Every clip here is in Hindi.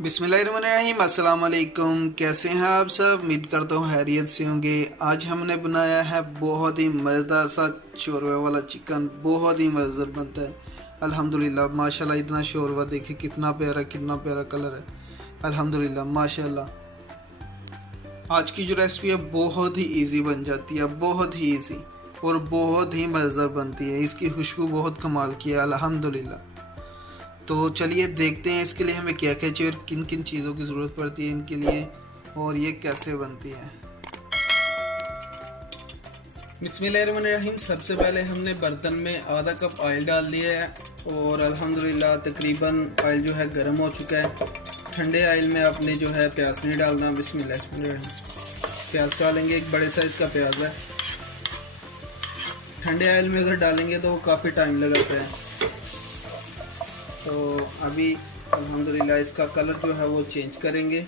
बिस्मिल्लाहिर्रहमानिर्रहीम। अस्सलाम वालेकुम। कैसे हैं आप सब? उम्मीद करता हूँ हैरियत से होंगे। आज हमने बनाया है बहुत ही मज़ेदार सा शोरवा वाला चिकन। बहुत ही मज़ेदार बनता है अल्हम्दुलिल्लाह। माशाल्लाह, इतना शोरवा देखिए, कितना प्यारा कलर है अल्हम्दुलिल्लाह माशाल्लाह। आज की जो रेसिपी है बहुत ही इजी बन जाती है, बहुत ही इजी और बहुत ही मज़ेदार बनती है। इसकी खुशबू बहुत कमाल की है अल्हम्दुलिल्लाह। तो चलिए देखते हैं इसके लिए हमें क्या क्या चाहिए और किन किन चीज़ों की ज़रूरत पड़ती है इनके लिए, और ये कैसे बनती है। बिस्मिल्लाहिर्रहमानिर्रहीम। सबसे पहले हमने बर्तन में आधा कप ऑयल डाल लिया है और अल्हम्दुलिल्लाह तकरीबन ऑयल जो है गर्म हो चुका है। ठंडे ऑयल में आपने जो है प्याज नहीं डालना। बिस्मिल्लाहिर्रहमानिर्रहीम। प्याज डालेंगे, एक बड़े साइज़ का प्याज है। ठंडे ऑयल में अगर डालेंगे तो काफ़ी टाइम लगाता है। तो अभी अल्हम्दुलिल्लाह इसका कलर जो है वो चेंज करेंगे।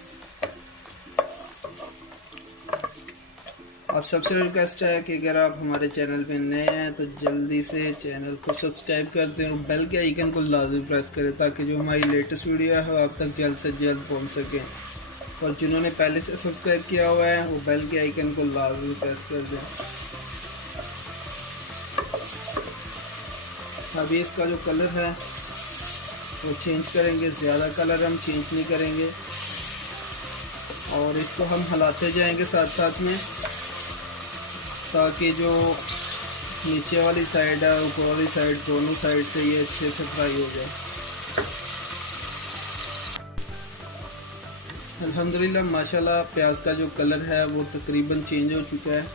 आप सबसे रिक्वेस्ट है कि अगर आप हमारे चैनल पे नए हैं तो जल्दी से चैनल को सब्सक्राइब कर दें और बेल के आइकन को लाजमी प्रेस करें ताकि जो हमारी लेटेस्ट वीडियो है आप तक जल्द से जल्द पहुंच सके। और जिन्होंने पहले से सब्सक्राइब किया हुआ है वो बेल के आइकन को लाजमी प्रेस कर दें। अभी इसका जो कलर है वो चेंज करेंगे, ज़्यादा कलर हम चेंज नहीं करेंगे। और इसको हम हिलाते जाएंगे साथ साथ में ताकि जो नीचे वाली साइड है ऊपर वाली साइड दोनों साइड से ये अच्छे से फ्राई हो जाए। अल्हम्दुलिल्लाह माशाल्लाह प्याज का जो कलर है वो तकरीबन चेंज हो चुका है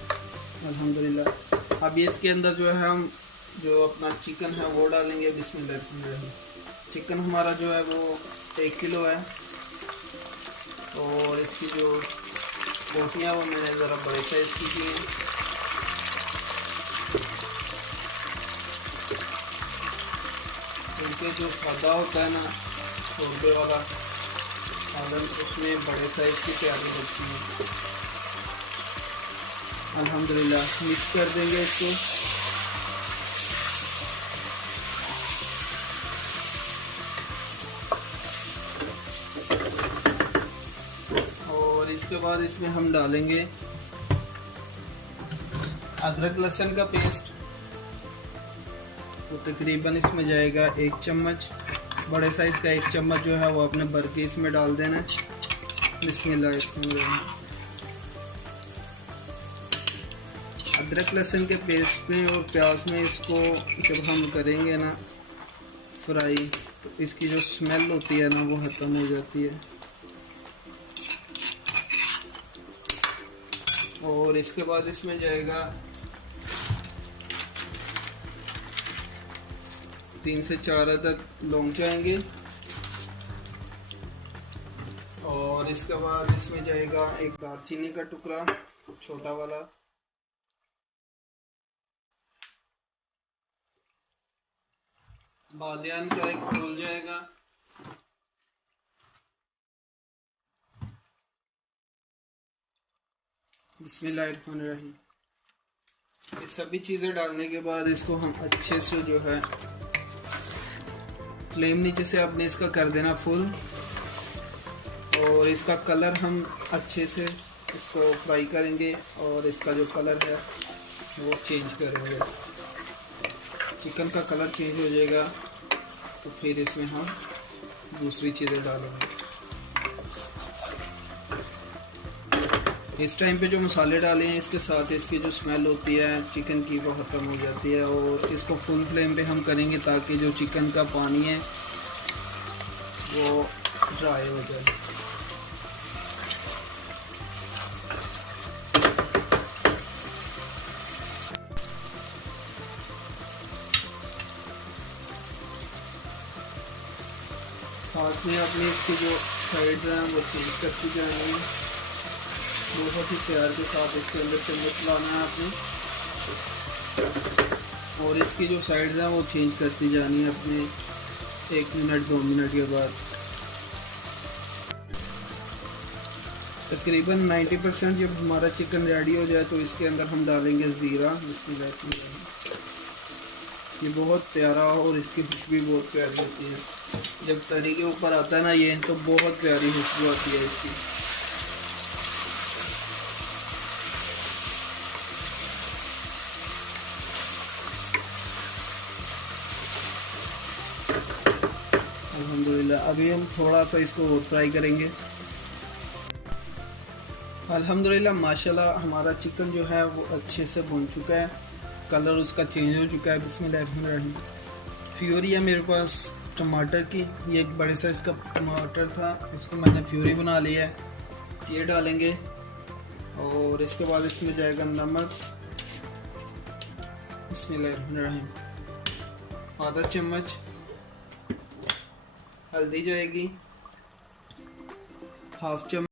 अल्हम्दुलिल्लाह। अब इसके अंदर जो है हम जो अपना चिकन है वो डालेंगे। बिस्मिल्लाह। चिकन हमारा जो है वो 1 किलो है और इसकी जो बोटियाँ वो मैंने ज़रा बड़े साइज़ की हैं। इनके जो सादा होता है ना शोरबे वाला सालन, उसमें बड़े साइज़ की प्याज़ें लगती हैं अल्हम्दुलिल्लाह। मिक्स कर देंगे इसको। इसके बाद इसमें हम डालेंगे अदरक लहसुन का पेस्ट। तो तकरीबन इसमें जाएगा 1 चम्मच। बड़े साइज़ का 1 चम्मच जो है वो अपने भर के इसमें डाल देना। बिस्मिल्लाह। अदरक लहसुन के पेस्ट में और प्याज में इसको जब हम करेंगे ना फ्राई तो इसकी जो स्मेल होती है ना वो ख़त्म हो जाती है। और इसके बाद इसमें जाएगा 3 से 4 अदद लौंग जाएंगे। और इसके बाद इसमें जाएगा एक दालचीनी का टुकड़ा छोटा वाला। बादियान का एक फूल जाएगा। बिस्मिल्लाहिर्रहमानिर्रहीम। ये सभी चीज़ें डालने के बाद इसको हम अच्छे से जो है फ्लेम नीचे से आपने इसका कर देना फुल। और इसका कलर हम अच्छे से इसको फ्राई करेंगे और इसका जो कलर है वो चेंज करेंगे। चिकन का कलर चेंज हो जाएगा तो फिर इसमें हम दूसरी चीज़ें डालेंगे। इस टाइम पे जो मसाले डाले हैं इसके साथ इसकी जो स्मेल होती है चिकन की वो ख़त्म हो जाती है। और इसको फुल फ्लेम पे हम करेंगे ताकि जो चिकन का पानी है वो ड्राई हो जाए। साथ में अपनी इसकी जो साइड हैं वो चेंज करती जाएंगी। बहुत ही प्यार के साथ इसके अंदर चम्मच लाना है आपने और इसकी जो साइड्स हैं वो चेंज करती जानी है अपने 1 मिनट 2 मिनट के बाद। तकरीबन 90% जब हमारा चिकन रेडी हो जाए तो इसके अंदर हम डालेंगे ज़ीरा। बिस्मिल्लाह। ये बहुत प्यारा और इसकी खुशबू बहुत प्यारी होती है। जब तरी के ऊपर आता है ना ये, तो बहुत प्यारी खुशबू आती है इसकी। अल्हम्दुलिल्लाह अभी हम थोड़ा सा इसको और फ्राई करेंगे। अल्हम्दुलिल्लाह माशाल्लाह हमारा चिकन जो है वो अच्छे से भुन चुका है, कलर उसका चेंज हो चुका है। बिस्मिल्लाहिर्रहमानिर्रहीम। फ्यूरी है मेरे पास टमाटर की, ये एक बड़े साइज़ का टमाटर था, उसको मैंने फ्यूरी बना लिया है। ये डालेंगे और इसके बाद इसमें जाएगा नमक। बिस्मिल्लाहिर्रहमानिर्रहीम। आधा चम्मच हल्दी जाएगी, हाफ चम्मच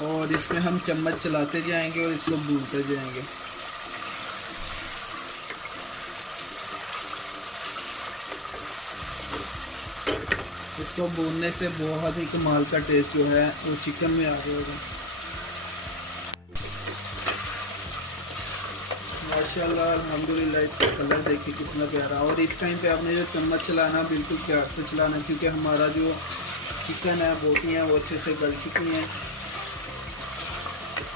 और इसमें हम चम्मच चलाते जाएंगे और इसको भूनते जाएंगे। इसको भूनने से बहुत ही कमाल का टेस्ट जो है वो चिकन में आ जाएगा। माशाल्लाह अल्हम्दुलिल्लाह इसका कलर देखिए कितना प्यारा। और इस टाइम पे आपने जो चम्मच चलाना बिल्कुल प्यार से चलाना, क्योंकि हमारा जो चिकन है बोटियाँ वो अच्छे से गल चुकी हैं,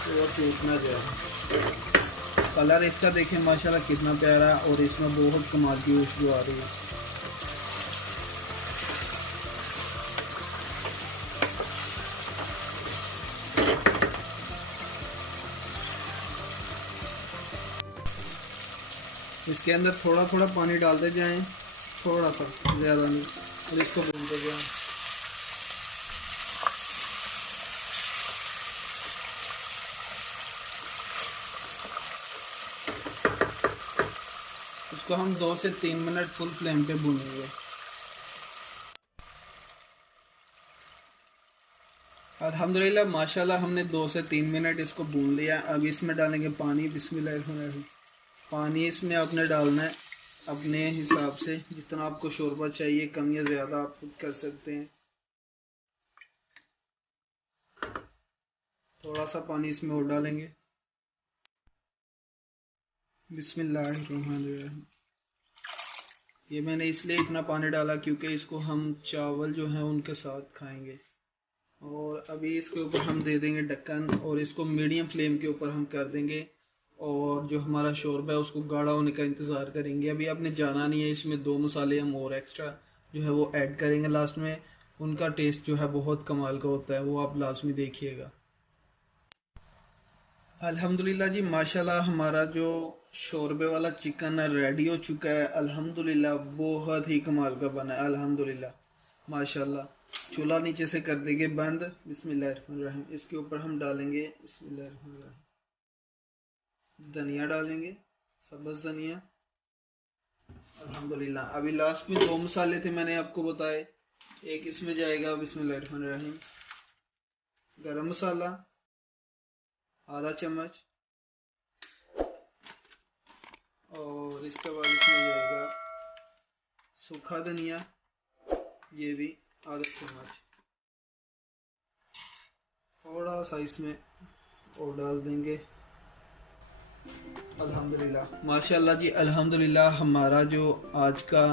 तो टूट ना जाए। कलर इसका देखें माशाल्लाह कितना प्यारा, और इसमें बहुत कमाल की खुशबू आ रही है। इसके अंदर थोड़ा थोड़ा पानी डालते जाएं, थोड़ा सा, ज़्यादा नहीं, और इसको भूनते जाएं। इसको हम 2 से 3 मिनट फुल फ्लेम पे भूनेंगे। अल्हम्दुलिल्लाह माशाल्लाह हमने 2 से 3 मिनट इसको भून लिया। अब इसमें डालेंगे पानी। बिस्मिल्लाहिर्रहमानिर्रहीम। पानी इसमें आपने डालना है अपने हिसाब से, जितना आपको शोरबा चाहिए, कम या ज़्यादा आप खुद कर सकते हैं। थोड़ा सा पानी इसमें और डालेंगे। बिस्मिल्लाहिर्रहमानिर्रहीम। ये मैंने इसलिए इतना पानी डाला क्योंकि इसको हम चावल जो हैं उनके साथ खाएंगे। और अभी इसके ऊपर हम दे देंगे ढक्कन, और इसको मीडियम फ्लेम के ऊपर हम कर देंगे, और जो हमारा शोरबा है उसको गाढ़ा होने का इंतज़ार करेंगे। अभी आपने जाना नहीं है, इसमें 2 मसाले हम और एक्स्ट्रा जो है वो ऐड करेंगे लास्ट में। उनका टेस्ट जो है बहुत कमाल का होता है, वो आप लाजमी देखिएगा। अल्हम्दुलिल्लाह जी माशाल्लाह हमारा जो शोरबे वाला चिकन है रेडी हो चुका है। अल्हम्दुलिल्लाह बहुत ही कमाल का बना है अल्हम्दुलिल्लाह माशाल्लाह। चूल्हा नीचे से कर देंगे बंद। बिस्मिल्लाहिर्रहमानिर्रहीम। इसके ऊपर हम डालेंगे बिस्मिल्लाहिर्रहमानिर्रहीम धनिया डालेंगे, सब्ज़ धनिया। अल्हम्दुलिल्लाह अभी लास्ट में 2 मसाले थे मैंने आपको बताए। एक इसमें जाएगा बिस्मिल्लाहिर्रहमानिर्रहीम गरम मसाला आधा चम्मच, और इसके बाद इसमें जाएगा सूखा धनिया, ये भी आधा चम्मच। थोड़ा सा इसमें और डाल देंगे। अल्हम्दुलिल्लाह माशाल्लाह जी अल्हम्दुलिल्लाह हमारा जो आज का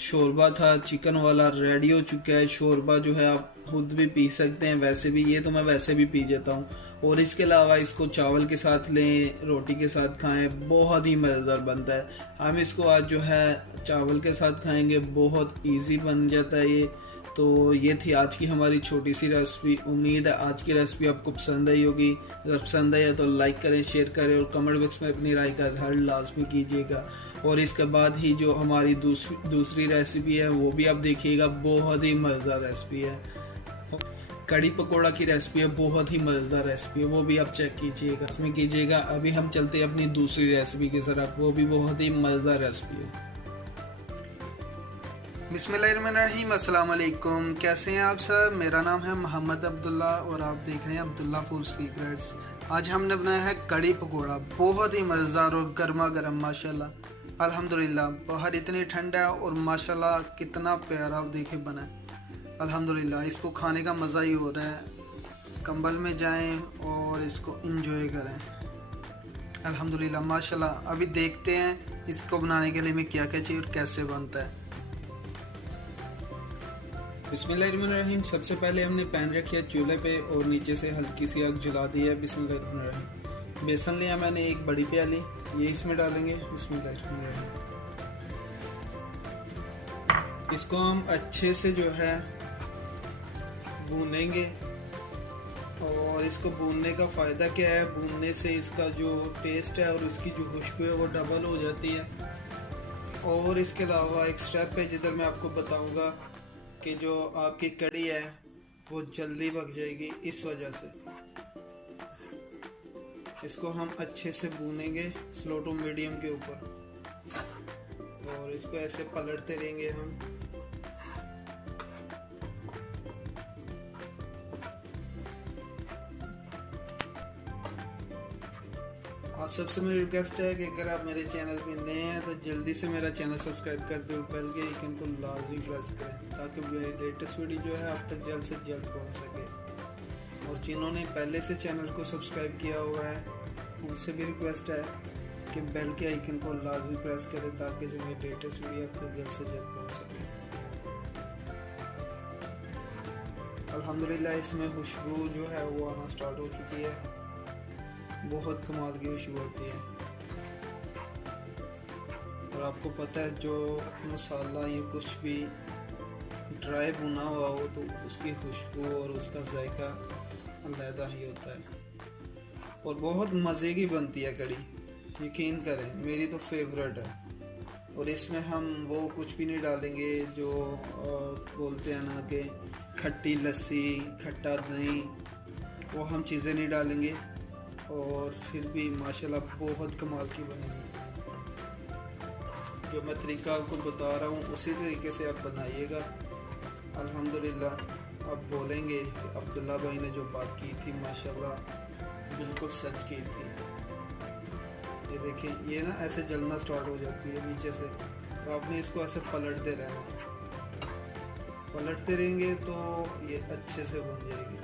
शोरबा था चिकन वाला रेडी हो चुका है। शोरबा जो है आप खुद भी पी सकते हैं, वैसे भी ये तो मैं वैसे भी पी जाता हूँ, और इसके अलावा इसको चावल के साथ लें, रोटी के साथ खाएं, बहुत ही मज़ेदार बनता है। हम इसको आज जो है चावल के साथ खाएंगे, बहुत इजी बन जाता है ये। तो ये थी आज की हमारी छोटी सी रेसिपी। उम्मीद है आज की रेसिपी आपको पसंद आई होगी। अगर पसंद आई है तो लाइक करें, शेयर करें और कमेंट बॉक्स में अपनी राय का इजहार लाजमी कीजिएगा। और इसके बाद ही जो हमारी दूसरी रेसिपी है वो भी आप देखिएगा, बहुत ही मज़ेदार रेसिपी है। कड़ी पकोड़ा की रेसिपी है, बहुत ही मज़ेदार रेसिपी है, वो भी आप चेक कीजिएगा, इसमें कीजिएगा। अभी हम चलते हैं अपनी दूसरी रेसिपी की तरफ, वो भी बहुत ही मज़ेदार रेसिपी है। बिस्मिल्लाहिर्रहमानिर्रहीम, अस्सलाम वालेकुम। कैसे हैं आप सब? मेरा नाम है मोहम्मद अब्दुल्ला और आप देख रहे हैं अब्दुल्ला फूड सीक्रेट्स। आज हमने बनाया है कड़ी पकोड़ा, बहुत ही मज़ेदार और गर्मा गर्म माशाल्लाह। अल्हम्दुलिल्लाह, बाहर इतनी ठंड है और माशाल्लाह कितना प्यारा आप देखे बना है। अल्हम्दुलिल्लाह, इसको खाने का मज़ा ही हो रहा है। कंबल में जाएं और इसको एंजॉय करें। अल्हम्दुलिल्लाह माशाल्लाह। अभी देखते हैं इसको बनाने के लिए हमें क्या क्या चाहिए और कैसे बनता है। बिस्मिल्लाहिर्रहमानिर्रहीम। सबसे पहले हमने पैन रखी है चूल्हे पे और नीचे से हल्की सी आग जला दी है। बिस्मिल्लाहिर्रहमानिर्रहीम। बेसन लिया मैंने एक बड़ी प्याली, ये इसमें डालेंगे। बिस्मिल्लाहिर्रहमानिर्रहीम। इसको हम अच्छे से जो है भूनेंगे। और इसको भूनने का फ़ायदा क्या है, भूनने से इसका जो टेस्ट है और इसकी जो खुशबू है वो डबल हो जाती है। और इसके अलावा एक स्टेप है जिधर मैं आपको बताऊंगा कि जो आपकी कड़ी है वो जल्दी पक जाएगी। इस वजह से इसको हम अच्छे से भूनेंगे स्लो टू मीडियम के ऊपर और इसको ऐसे पलटते रहेंगे हम। आप सबसे मेरी रिक्वेस्ट है कि अगर आप मेरे चैनल पे नए हैं तो जल्दी से मेरा चैनल सब्सक्राइब कर दो, बेल के आइकन को लाजमी प्रेस करें ताकि मेरी लेटेस्ट वीडियो जो है आप तक जल्द से जल्द पहुंच सके। और जिन्होंने पहले से चैनल को सब्सक्राइब किया हुआ है उनसे भी रिक्वेस्ट है कि बेल के आइकन को लाजमी प्रेस करें ताकि जो मेरी लेटेस्ट वीडियो आप तक जल्द से जल्द पहुँच सके। अल्हम्दुलिल्लाह, इसमें खुशबू जो है वो आना स्टार्ट हो चुकी है। बहुत कमाल की खुशबू होती है। और आपको पता है जो मसाला या कुछ भी ड्राई भुना हुआ हो तो उसकी खुशबू और उसका जायका अलग ही होता है और बहुत मज़े की बनती है कड़ी। यकीन करें, मेरी तो फेवरेट है। और इसमें हम वो कुछ भी नहीं डालेंगे जो बोलते हैं ना कि खट्टी लस्सी, खट्टा दही, वो हम चीज़ें नहीं डालेंगे और फिर भी माशाल्लाह बहुत कमाल की बनेगी। जो मैं तरीका आपको बता रहा हूँ उसी तरीके से आप बनाइएगा। अल्हम्दुलिल्लाह, आप बोलेंगे कि अब्दुल्ला भाई ने जो बात की थी माशाल्लाह बिल्कुल सच की थी। ये देखिए, ये ना ऐसे जलना स्टार्ट हो जाती है नीचे से, तो आपने इसको ऐसे पलटते रहना। पलटते रहेंगे तो ये अच्छे से बन जाएगी।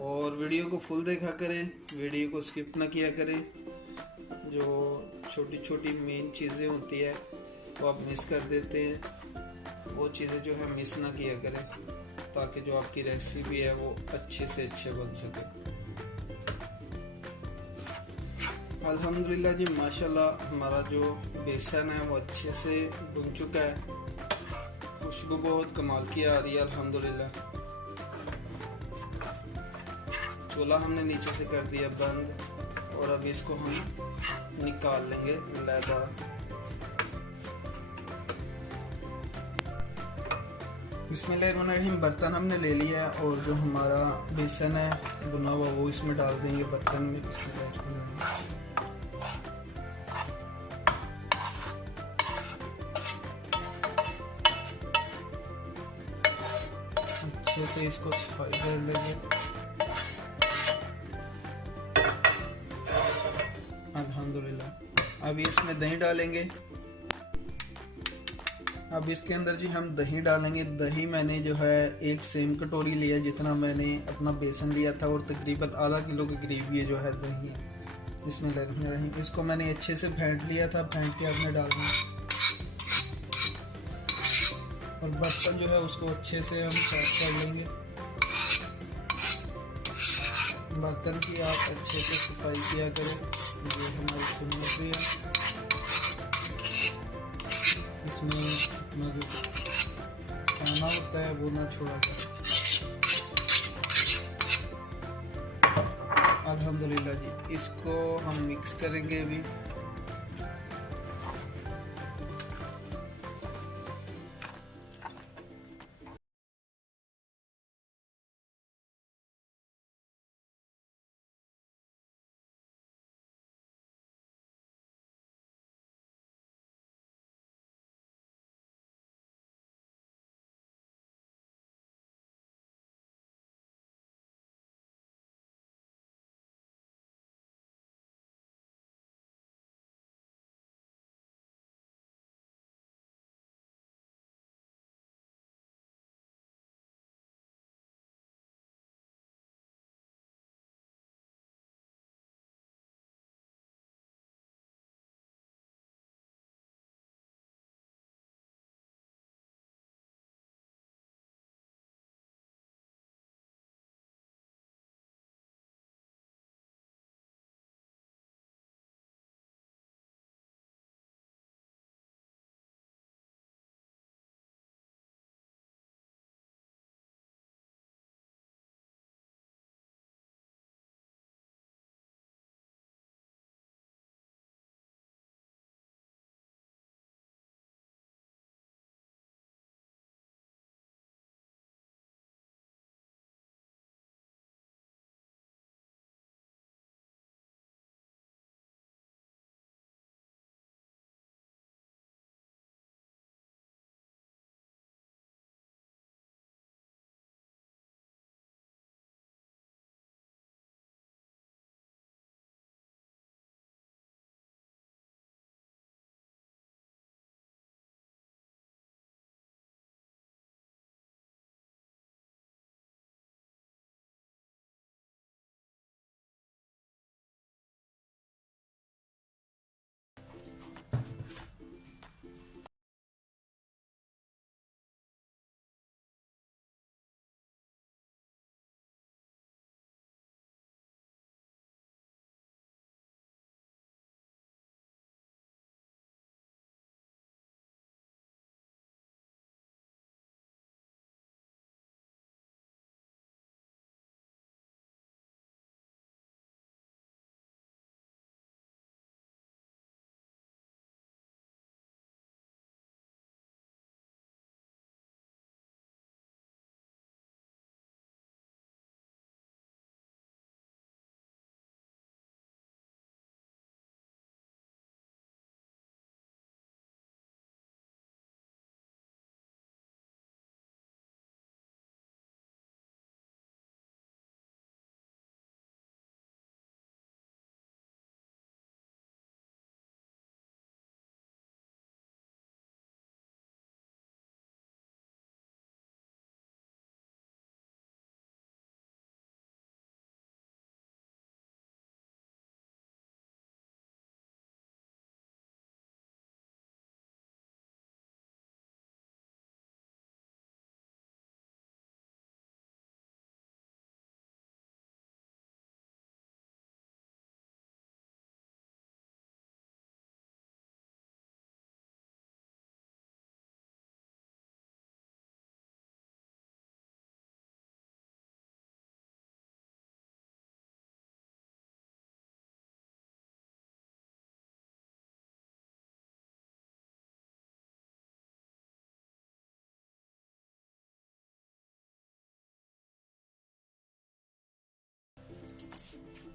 और वीडियो को फुल देखा करें, वीडियो को स्किप ना किया करें। जो छोटी छोटी मेन चीज़ें होती है वो आप मिस कर देते हैं, वो चीज़ें जो है मिस ना किया करें ताकि जो आपकी रेसिपी है वो अच्छे से अच्छे बन सके। अल्हम्दुलिल्लाह जी माशाल्लाह, हमारा जो बेसन है वो अच्छे से भुन चुका है। खुशबू बहुत कमाल की आ रही है अल्हम्दुलिल्लाह। चूल्हा हमने नीचे से कर दिया बंद और अब इसको हम निकाल लेंगे अलहदा। बिस्मिल्लाहिर्रहमानिर्रहीम। बर्तन हमने ले लिया और जो हमारा बेसन है भुना हुआ वो इसमें डाल देंगे बर्तन में। बिस्मिल्लाहिर्रहमानिर्रहीम। अच्छे से इसको सफाई कर लेंगे। अल्हम्दुलिल्लाह, अभी इसमें दही डालेंगे। अब इसके अंदर जी हम दही डालेंगे। दही मैंने जो है एक सेम कटोरी लिया जितना मैंने अपना बेसन लिया था और तकरीबन आधा किलो के करीब ये जो है दही है। बिस्मिल्लाहिर्रहमानिर्रहीम। इसको मैंने अच्छे से फेंट लिया था, फेंट के आपने डालना और बर्तन जो है उसको अच्छे से हम साफ कर लेंगे। बर्तन की आप अच्छे से सफाई किया करें, ये हमारी सुन्नत भी है। इसमें अपना जो खाना होता है वो ना छोड़ा करें। अल्हम्दुलिल्लाह जी, इसको हम मिक्स करेंगे अभी।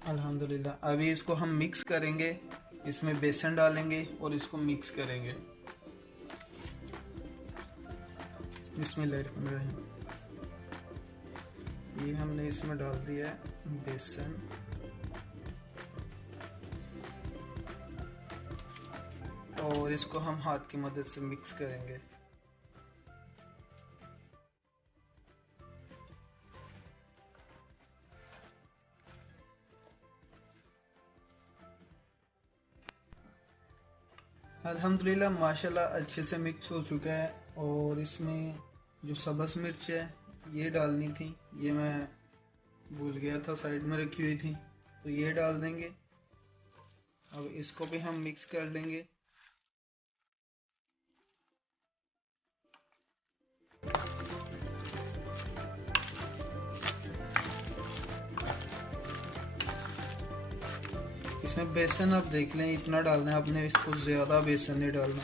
अल्हम्दुलिल्लाह, अभी इसको हम मिक्स करेंगे। इसमें बेसन डालेंगे और इसको मिक्स करेंगे। बिस्मिल्लाहिर्रहमानिर्रहीम। ये हमने इसमें डाल दिया है बेसन। और इसको हम हाथ की मदद से मिक्स करेंगे। अल्हम्दुलिल्लाह माशाल्लाह अच्छे से मिक्स हो चुका है। और इसमें जो सब्ज़ मिर्च है ये डालनी थी, ये मैं भूल गया था, साइड में रखी हुई थी। तो ये डाल देंगे। अब इसको भी हम मिक्स कर लेंगे। इसमें बेसन आप देख लें इतना डालना है आपने, इसको ज़्यादा बेसन नहीं डालना।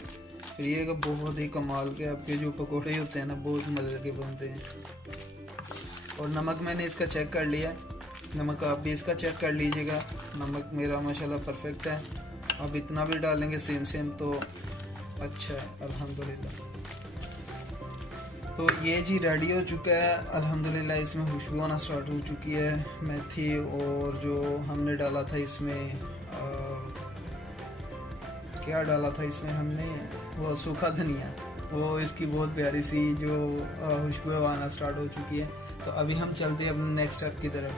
फिर ये कि बहुत ही कमाल के आपके जो पकोड़े होते हैं ना, बहुत मज़े के बनते हैं। और नमक मैंने इसका चेक कर लिया, नमक आप भी इसका चेक कर लीजिएगा। नमक मेरा माशाल्लाह परफेक्ट है। अब इतना भी डालेंगे सेम सेम तो अच्छा है अल्हम्दुलिल्लाह। तो ये जी रेडी हो चुका है अल्हम्दुलिल्लाह। इसमें खुशबू आना स्टार्ट हो चुकी है। मेथी और जो हमने डाला था इसमें क्या डाला था इसमें हमने, वो सूखा धनिया, वो इसकी बहुत प्यारी सी जो खुशबू आना स्टार्ट हो चुकी है। तो अभी हम चलते हैं अपने नेक्स्ट स्टेप की तरफ।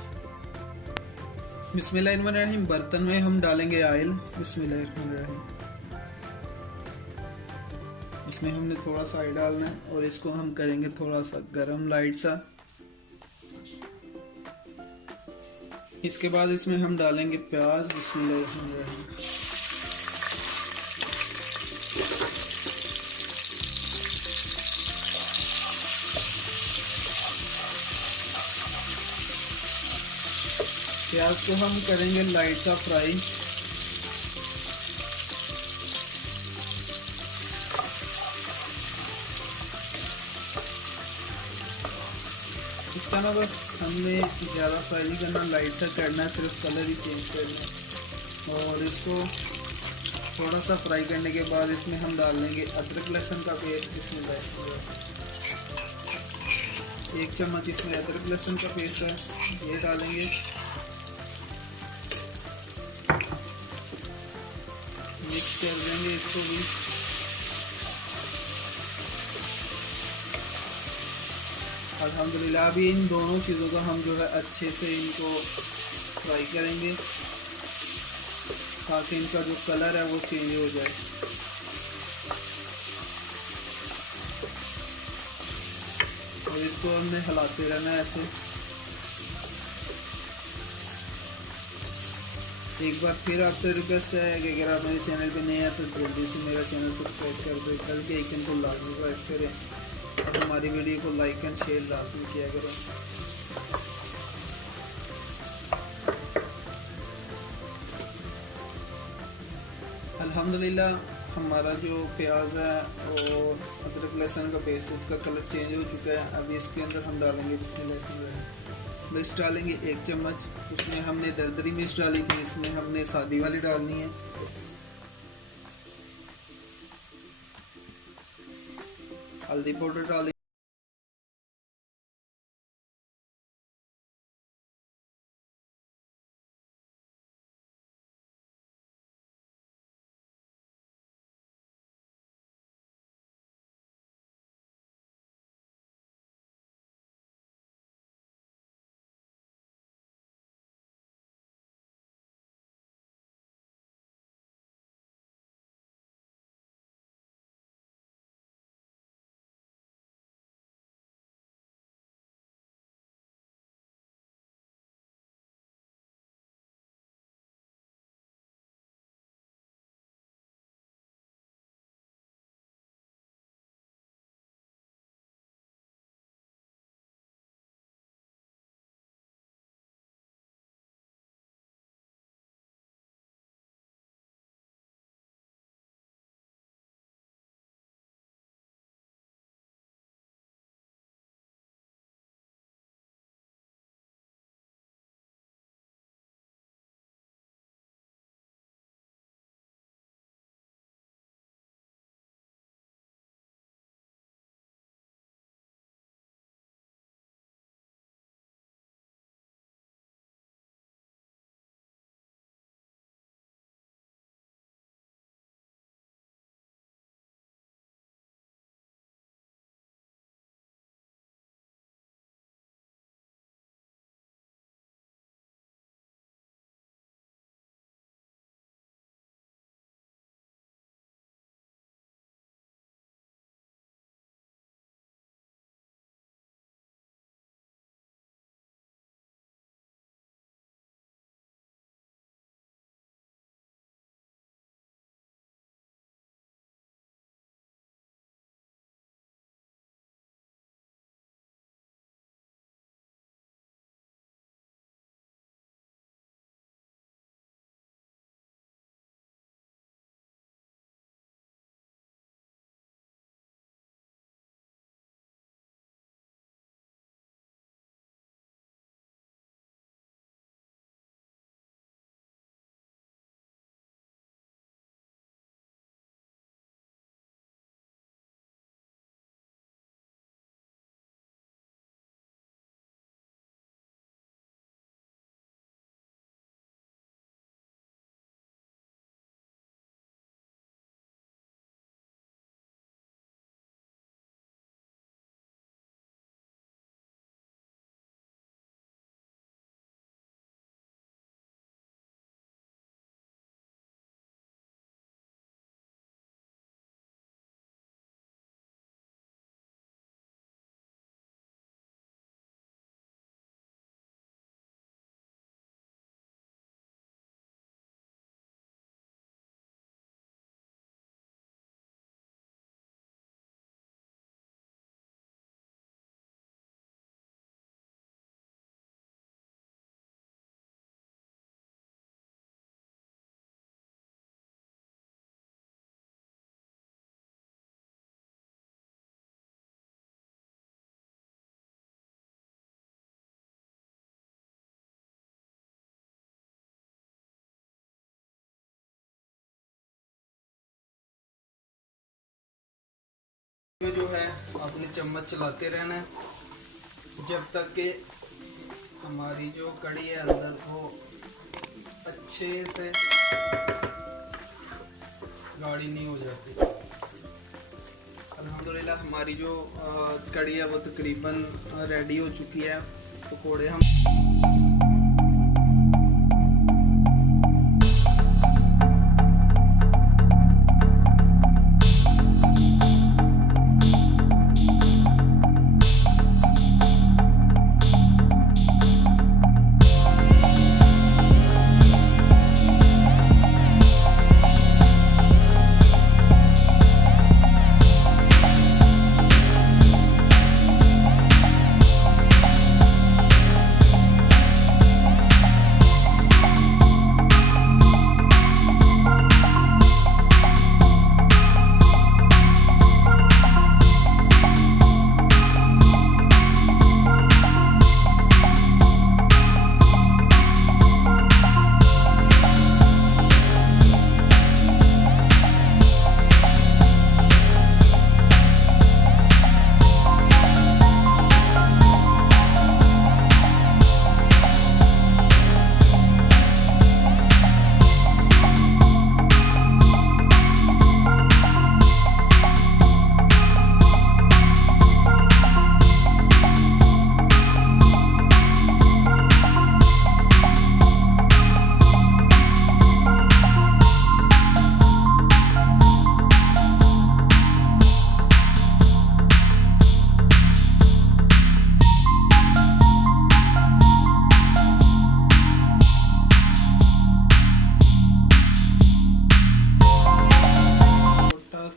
बिस्मिल्लाहिर्रहमानिर्रहीम। बर्तन में हम डालेंगे ऑयल। बिस्मिल्लाहिर्रहमानिर्रहीम। इसमें हमने थोड़ा सा ऑयल डालना है और इसको हम करेंगे थोड़ा सा गरम लाइट सा। इसके बाद इसमें हम डालेंगे प्याज। बिस्मिल्लाहिर्रहमानिर्रहीम। प्याज को हम करेंगे लाइट सा फ्राई। इसका ना बस हमने ज़्यादा फ्राई नहीं करना, लाइट सा करना है, सिर्फ कलर ही चेंज करना है। और इसको थोड़ा सा फ्राई करने के बाद इसमें हम डाल देंगे अदरक लहसुन का पेस्ट। इसमें एक चम्मच इसमें अदरक लहसुन का पेस्ट है, ये डालेंगे। मिक्स कर देंगे इसको भी। अल्हम्दुलिल्लाह अभी इन दोनों चीज़ों का हम जो है अच्छे से इनको फ्राई करेंगे ताकि इनका जो कलर है वो चेंज हो जाए। और इसको हमने हिलाते रहना है ऐसे। एक बार फिर आपसे रिक्वेस्ट है कि अगर आप मेरे चैनल पे नए हैं तो जल्दी से मेरा चैनल सब्सक्राइब कर दो, बेल के आइकन को लाजमी प्रेस करें और हमारी वीडियो को लाइक एंड शेयर लाजमी किया करें। अल्हम्दुलिल्लाह हमारा जो प्याज है और अदरक लहसुन का पेस्ट उसका कलर चेंज हो चुका है। अभी इसके अंदर हम डालेंगे मिर्च, डालेंगे 1 चम्मच। उसमें हमने दरदरी मिर्च डाली थी, इसमें हमने सादी वाली डालनी है। हल्दी पाउडर डालेंगे। में जो है आपने चम्मच चलाते रहना है जब तक कि हमारी जो कड़ी है अंदर वो अच्छे से गाढ़ी नहीं हो जाती। अल्हम्दुलिल्लाह हमारी जो कड़ी है वो तकरीबन रेडी हो चुकी है। पकोड़े हम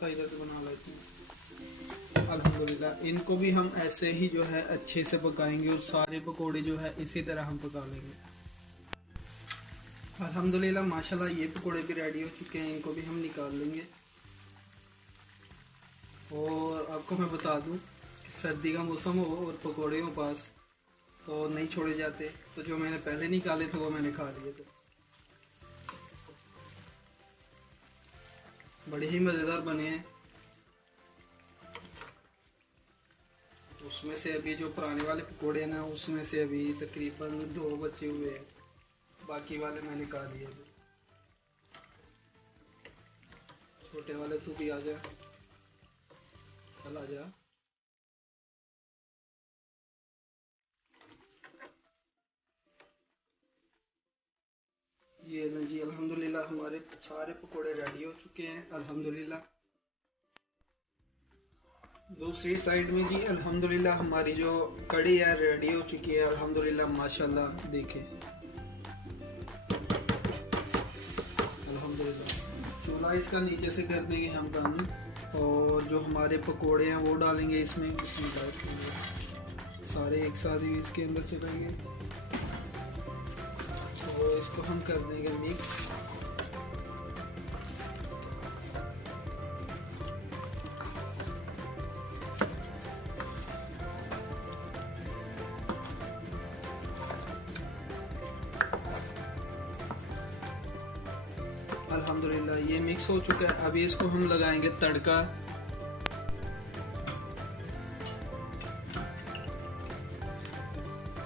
इधर से बना लेते हैं। अल्हम्दुलिल्लाह इनको भी हम ऐसे ही जो है अच्छे से पकाएंगे और सारे पकोड़े जो है इसी तरह हम पका लेंगे। अल्हम्दुलिल्लाह माशाल्लाह ये पकोड़े भी रेडी हो चुके हैं, इनको भी हम निकाल लेंगे। और आपको मैं बता दूं कि सर्दी का मौसम हो और पकोड़े हो पास तो नहीं छोड़े जाते, तो जो मैंने पहले निकाले थे वो मैंने खा लिए थे। बड़े ही मज़ेदार बने हैं। उसमें से अभी जो पुराने वाले पकोड़े हैं ना, उसमें से अभी तकरीबन 2 बचे हुए हैं, बाकी वाले मैंने खा लिए। छोटे वाले तू भी आ जा, चल आ जा। ये ना जी अल्हम्दुलिल्लाह हमारे सारे पकोड़े रेडी हो चुके हैं अल्हम्दुलिल्लाह। दूसरी साइड में जी अल्हम्दुलिल्लाह हमारी जो कड़ी है रेडी हो चुकी है अल्हम्दुलिल्लाह माशाल्लाह। देखें अल्हम्दुलिल्लाह चूल्हा इसका नीचे से कर देंगे हम पानी, और जो हमारे पकोड़े हैं वो डालेंगे इसमें। सारे एक साथ ही इसके अंदर चलेंगे, तो इसको हम कर देंगे मिक्स। अल्हम्दुलिल्लाह ये मिक्स हो चुका है। अभी इसको हम लगाएंगे तड़का।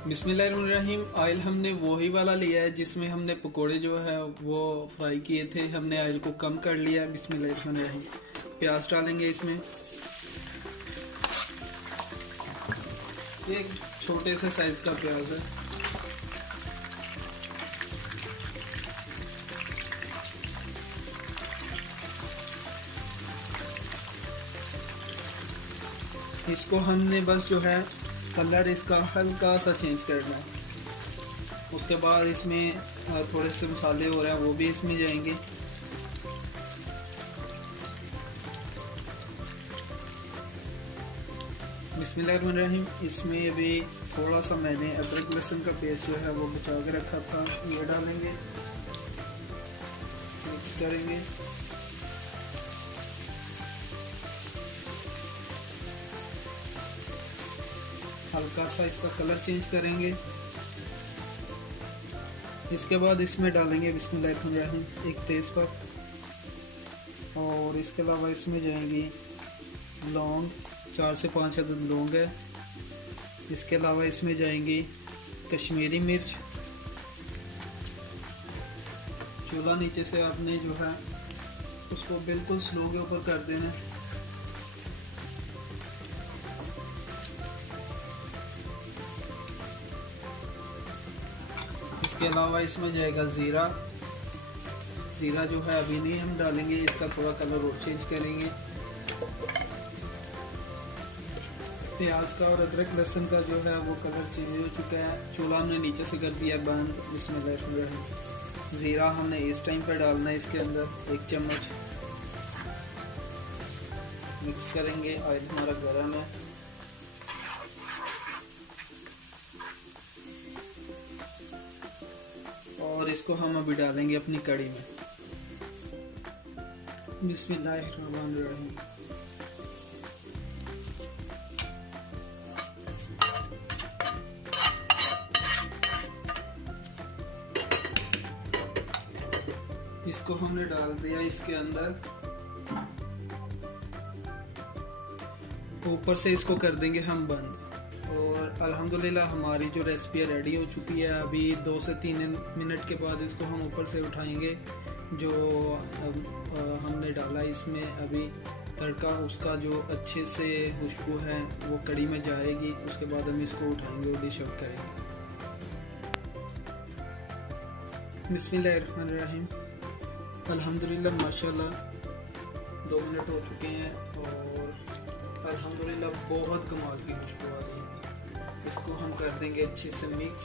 बिस्मिल्लाहिर्रहमानिर्रहीम। ऑयल हमने वही वाला लिया है जिसमें हमने पकोड़े जो है वो फ्राई किए थे, हमने ऑयल को कम कर लिया। बिस्मिल्लाहिर्रहमानिर्रहीम। प्याज डालेंगे इसमें, एक छोटे से साइज का प्याज है। इसको हमने बस जो है कलर इसका हल्का सा चेंज करना है। उसके बाद इसमें थोड़े से मसाले हो रहे हैं वो भी इसमें जाएंगे। बिस्मिल्लाहिर्रहमानिर्रहीम। इसमें अभी थोड़ा सा मैंने अदरक लहसुन का पेस्ट जो है वो बचा के रखा था, ये डालेंगे, मिक्स करेंगे। हल्का सा इसका कलर चेंज करेंगे। इसके बाद इसमें डालेंगे बिस्मिल्लाहिर्रहमानिर्रहीम एक तेज़पात, और इसके अलावा इसमें जाएंगी लौंग, 4 से 5 अदद लौंग है। इसके अलावा इसमें जाएंगी कश्मीरी मिर्च। चूल्हा नीचे से आपने जो है उसको बिल्कुल स्लो के ऊपर कर देना। इसके अलावा इसमें जाएगा ज़ीरा। ज़ीरा जो है अभी नहीं हम डालेंगे, इसका थोड़ा कलर और चेंज करेंगे। प्याज का और अदरक लहसुन का जो है वो कलर चेंज हो चुका है। चूल्हा हमने नीचे से कर दिया बंद। बिस्मिल्लाह। ज़ीरा हमने इस टाइम पर डालना है, इसके अंदर 1 चम्मच मिक्स करेंगे। ऑयल हमारा गर्म है। और इसको हम अभी डालेंगे अपनी कढ़ी में। बिस्मिल्लाहिर्रहमानिर्रहीम। इसको हमने डाल दिया इसके अंदर। ऊपर से इसको कर देंगे हम बंद। और अल्हम्दुलिल्लाह हमारी जो रेसिपी रेडी हो चुकी है। अभी 2 से 3 मिनट के बाद इसको हम ऊपर से उठाएंगे। जो हमने डाला इसमें अभी तड़का, उसका जो अच्छे से खुशबू है वो कढ़ी में जाएगी। उसके बाद हम इसको उठाएंगे और डिश आउट करेंगे। बिस्मिल्लाहिर्रहमानिर्रहीम। अल्हम्दुलिल्लाह माशाल्लाह 2 मिनट हो चुके हैं और अल्हम्दुलिल्लाह बहुत कमाल की खुशबू आ रही है। इसको हम कर देंगे अच्छे से मिक्स।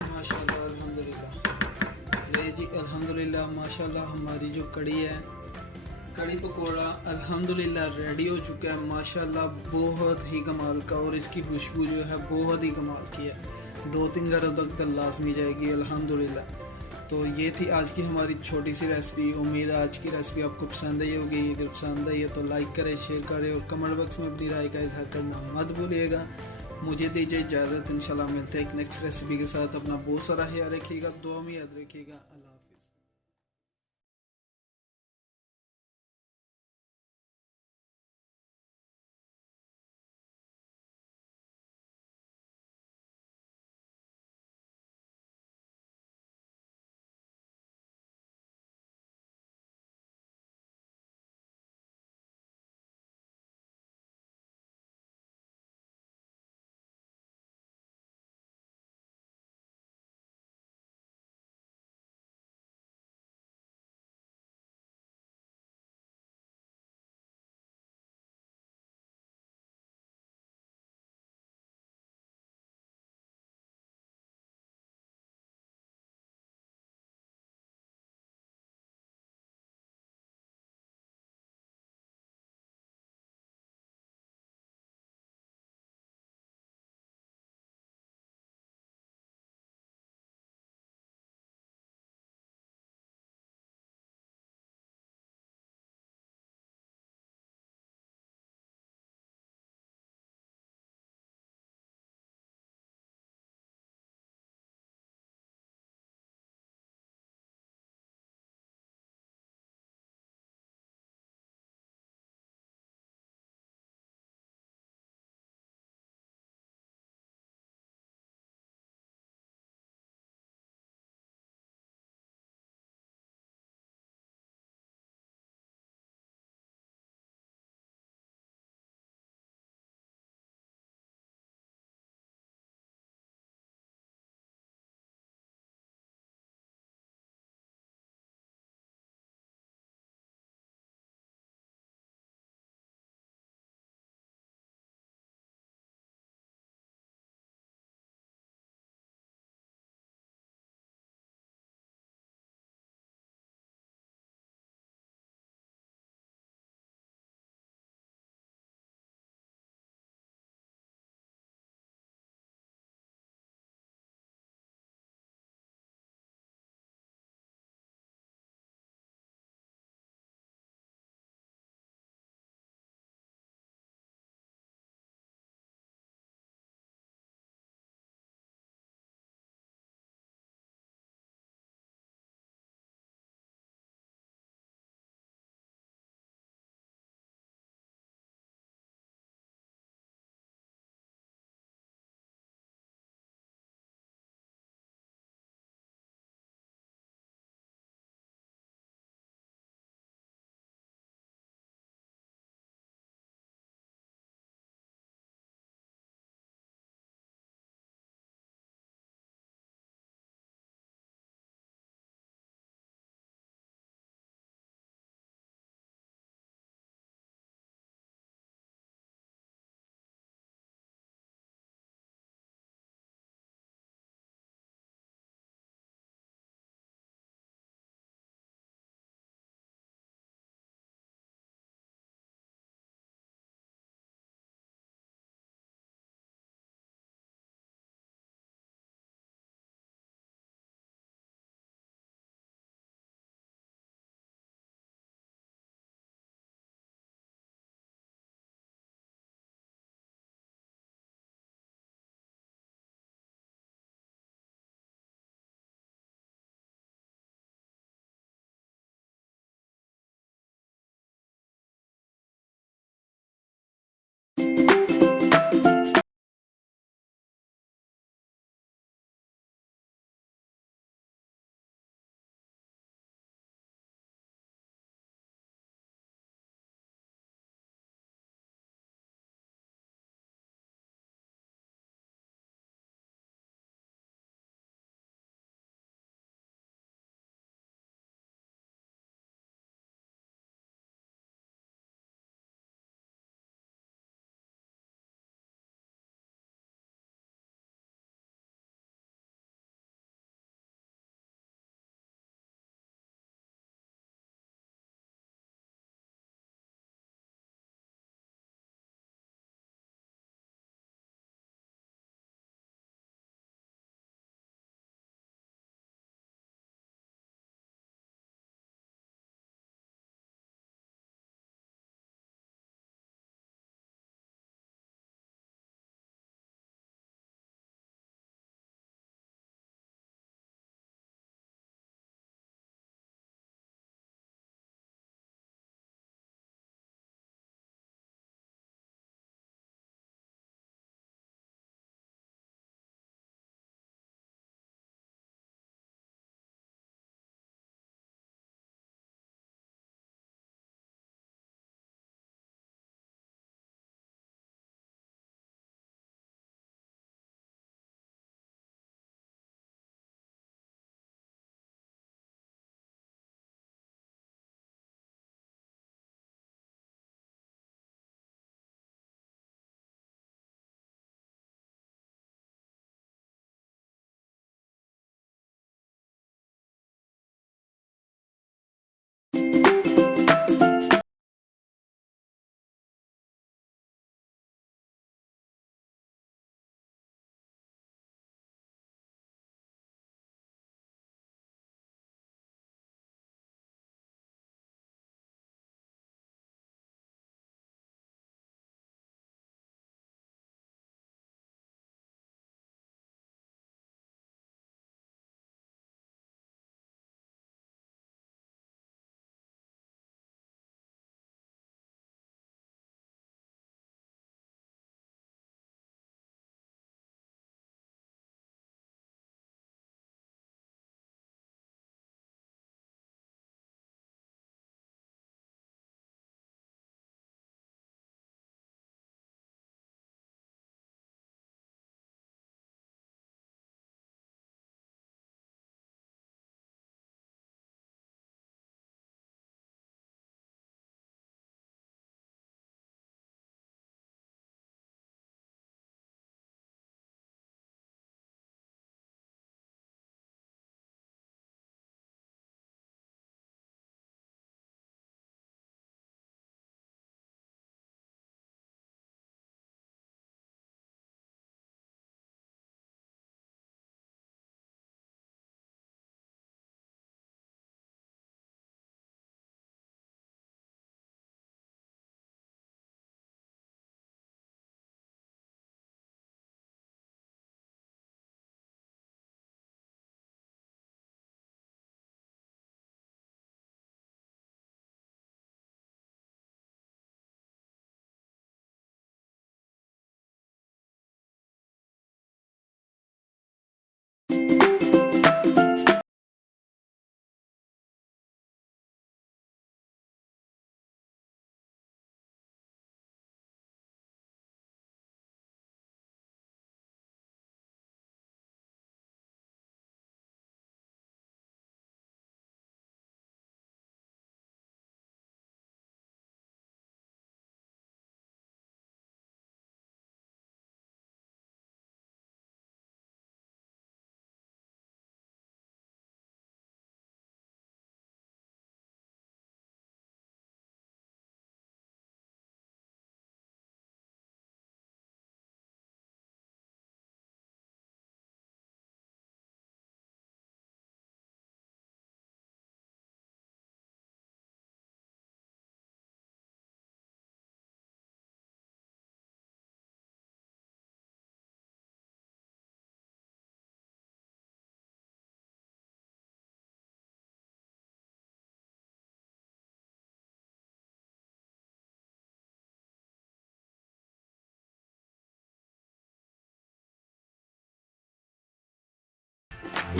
माशाल्लाह अल्हम्दुलिल्लाह। ये जी अल्हम्दुलिल्लाह माशाल्लाह हमारी जो कढ़ी है, कढ़ी पकौड़ा अल्हम्दुलिल्लाह रेडी हो चुका है। माशाल्लाह बहुत ही कमाल का, और इसकी खुशबू जो है बहुत ही कमाल की है। 2-3 घरों तक तो लाजमी जाएगी अल्हम्दुलिल्लाह। तो ये थी आज की हमारी छोटी सी रेसिपी। उम्मीद है आज की रेसिपी आपको पसंद आई होगी। अगर पसंद आई है तो लाइक करें, शेयर करें और कमेंट बॉक्स में अपनी राय का इजहार करना मत भूलिएगा। मुझे दीजिए इजाज़त। इंशाल्लाह मिलते हैं एक नेक्स्ट रेसिपी के साथ। अपना बहुत सारा ख्याल रखिएगा, दुआ में याद रखिएगा। अल्लाह।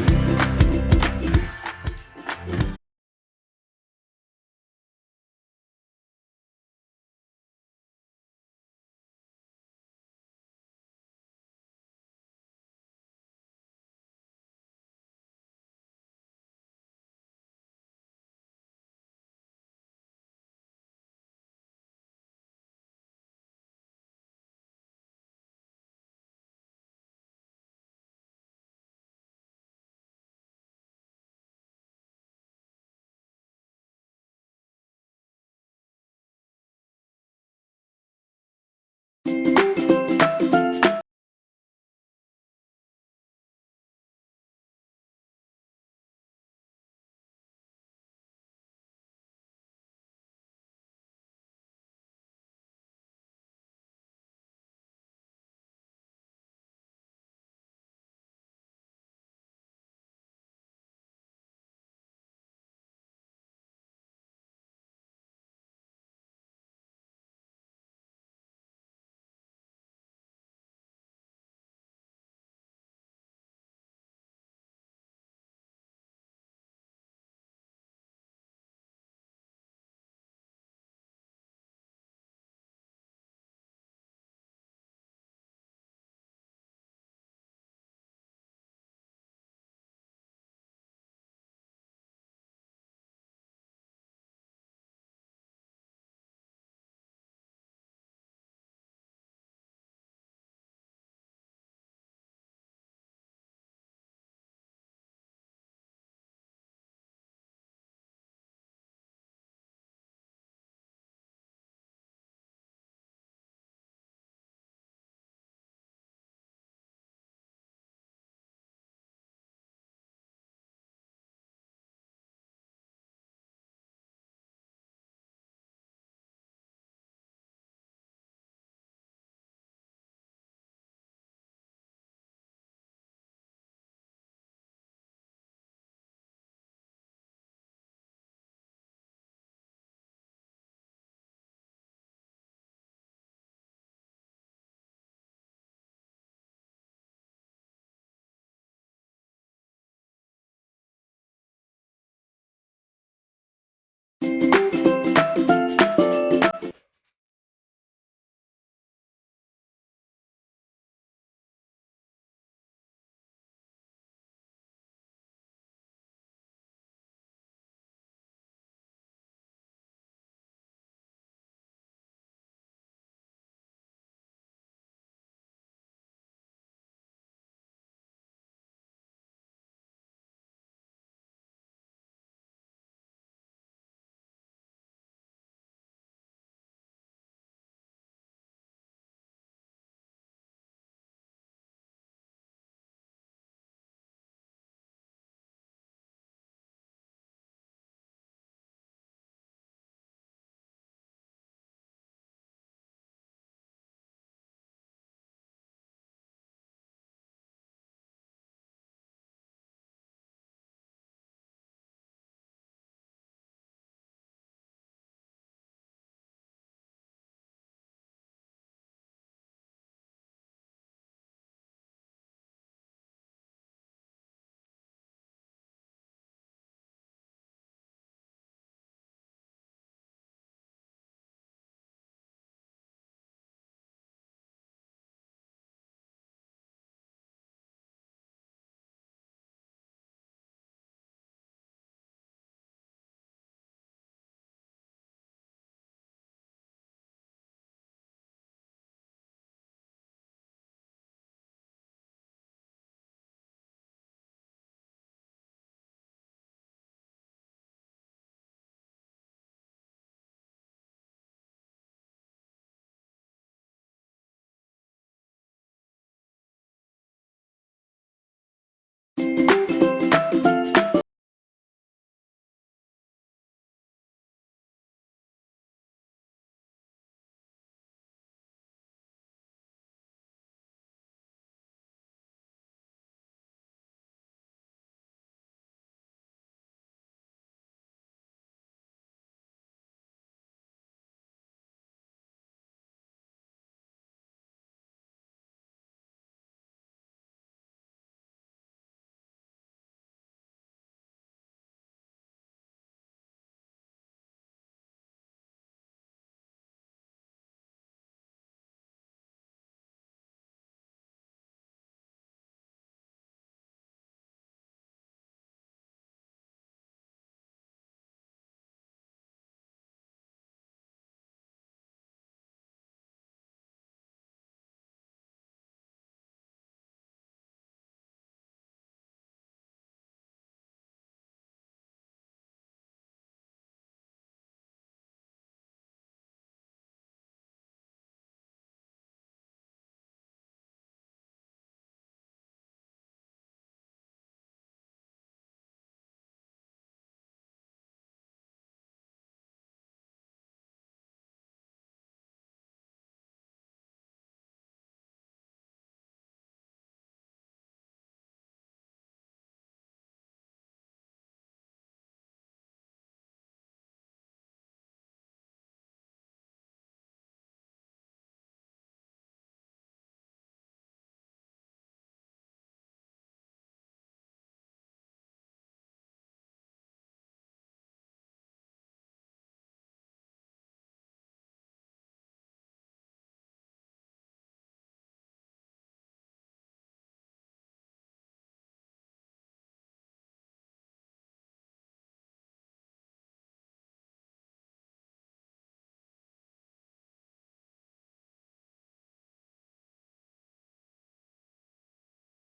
है।